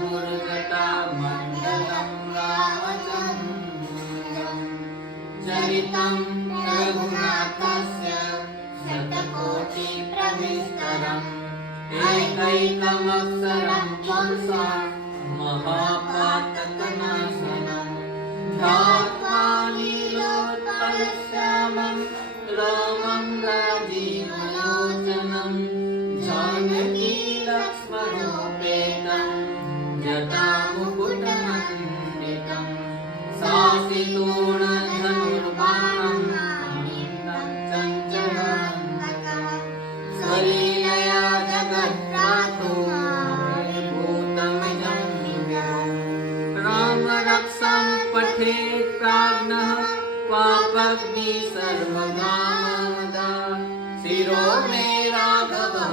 मुर्गटामण्डलं रामचन्द्रं चरितं रघुनाथस्य शतकोटिप्रविस्तरम् एकैकमक्षरं पुंसा महापातकनाशनं ध्यात्वा नीलोत्पलश्यामं रामं राजीवलोचनं जानकी लक्ष्मणोपेतं जटामुकुटमण्डितं सासितूणधनुर्बाणं चञ्चलाङ्गकं सलीलया जगद्धातो भूतमिदं विभुम् राम रक्षं पठेत् प्राज्ञः पापग्नि सर्वगामदा शिरो मे राघवः